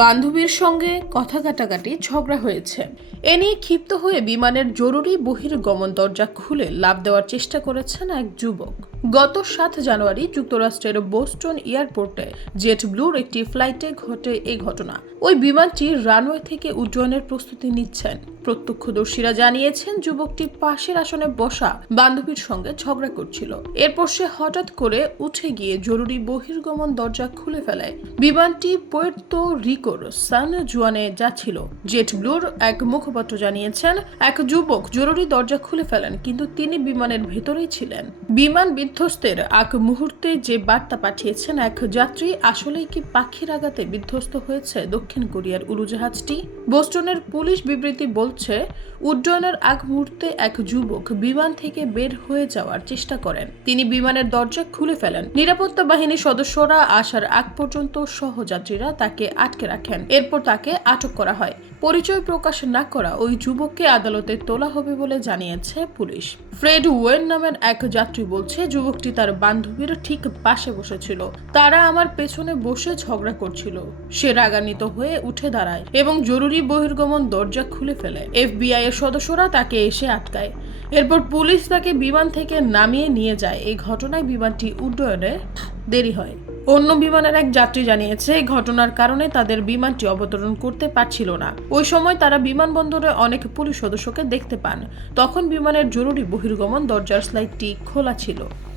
বান্ধবীর সঙ্গে কথা কাটাকাটি ঝগড়া হয়েছে। এ নিয়ে ক্ষিপ্ত হয়ে বিমানের জরুরি বহির্গমন দরজা খুলে লাভ দেওয়ার চেষ্টা করেছেন এক যুবক। গত সাত জানুয়ারি যুক্তরাষ্ট্রের বোস্টন এয়ারপোর্টে জেট ব্লুর একটি ফ্লাইটে ঘটে এই ঘটনা। ওই বিমানটি রানওয়ে থেকে উড্ডয়নের প্রস্তুতি নিচ্ছেন। প্রত্যক্ষদর্শীরা জানিয়েছেন, যুবকটি পাশের আসনে বসা বান্ধবীর সঙ্গে ঝগড়া করছিল। এরপর সে হঠাৎ করে উঠে গিয়ে জরুরি বহির্গমন দরজা খুলে ফেলে। বিমানটি পোয়ের্তো রিকোর সান জুয়ানে যাচ্ছিল। জেট ব্লুর এক মুখপাত্র জানিয়েছেন, এক যুবক জরুরি দরজা খুলে ফেলেন, কিন্তু তিনি বিমানের ভেতরেই ছিলেন। বিমান বিধ্বস্তের আগ মুহূর্তে যে বার্তা পাঠিয়েছেন এক যাত্রী, আসলেই কি পাখির আঘাতে বিধ্বস্ত হয়েছে দক্ষিণ কোরিয়ার উড়োজাহাজটি? বোস্টনের পুলিশ বিবৃতি বলছে, উড্ডয়নের আগ মুহূর্তে এক যুবক বিমান থেকে বের হয়ে যাওয়ার চেষ্টা করেন। তিনি বিমানের দরজা খুলে ফেলেন। নিরাপত্তা বাহিনীর সদস্যরা আসার আগ পর্যন্ত সহযাত্রীরা তাকে আটকে রাখেন। এরপর তাকে আটক করা হয়। পরিচয় প্রকাশ না করা ওই যুবককে আদালতে তোলা হবে বলে জানিয়েছে পুলিশ। ফ্রেড ওয়েন নামের এক যাত্রী বলছে যুবকটি তার বান্ধবীর ঠিক পাশে বসেছিল। তারা আমার পেছনে বসে ঝগড়া করছিল। সে রাগান্বিত হয়ে উঠে দাঁড়ায় এবং জরুরি বহির্গমন দরজা খুলে ফেলে। এফবিআই এর সদস্যরা তাকে এসে আটকায়। এরপর পুলিশ তাকে বিমান থেকে নামিয়ে নিয়ে যায়। এই ঘটনায় বিমানটি উড্ডয়নে দেরি হয়। অন্য বিমানের এক যাত্রী জানিয়েছে ঘটনার কারণে তাদের বিমানটি অবতরণ করতে পারছিল না। ওই সময় তারা বিমানবন্দরে অনেক পুলিশ সদস্যকে দেখতে পান। তখন বিমানের জরুরি বহির্গমন দরজার স্লাইডটি খোলা ছিল।